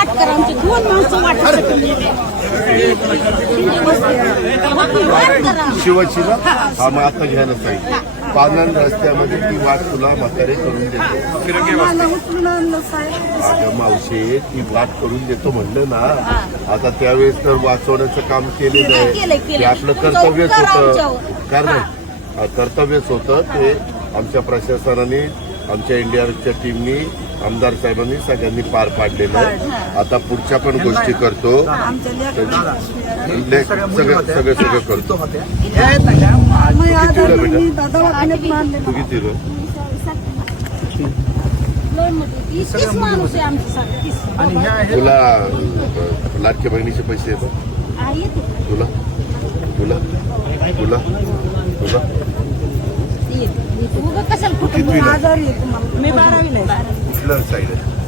वाट करा आमचे दोन माणसं वाटसाठी गेले. वाट करा शिवशिला हा मग आता घ्यायला पाहिजे पानन रस्त्यामध्ये ती वाट तुला म्हातारे करून देतो. मावशे ती वाट करून देतो म्हणलं ना. आता त्यावेळेस तर वाचवण्याचं काम केलेलं आहे. ते आपलं कर्तव्यच होतं. कारण कर्तव्यच होतं ते आमच्या प्रशासनाने आमच्या इंडियाच्या टीमनी आमदार साहेबांनी सगळ्यांनी पार पाडलेलं आहे. आता पुढच्या पण गोष्टी करतो. सगळं सगळं सगळं करतो. तू किती रो. तुला अ, लाडक्या बहिणीचे पैसे येतात येते. तुला तुला तुला तुला कितवीला? आजारी आहे तुम्हाला. मी बारावीला आहे. कुठलं साईड आहे?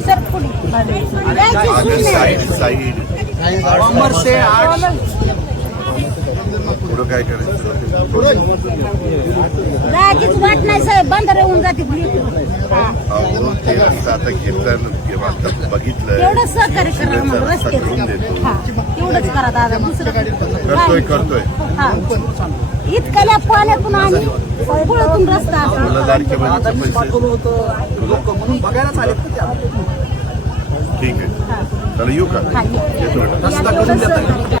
सर पुढे आहे. काय करायचं? जायचीच वाट नाही साहेब. बंधारे होऊन जाते हा. अहो ते रस्ता आता घेतलं किंवा आता बघितलं. सहकार्य करा हा दादा दुसरं करतोय करतोय. हा. इतकल्या पाण्यातून आणि पुळातून रस्ता असा. लाडक्या बहिणीचे पैसे. लोक म्हणून बघायलाच आले ठीक आहे. चला येऊ का?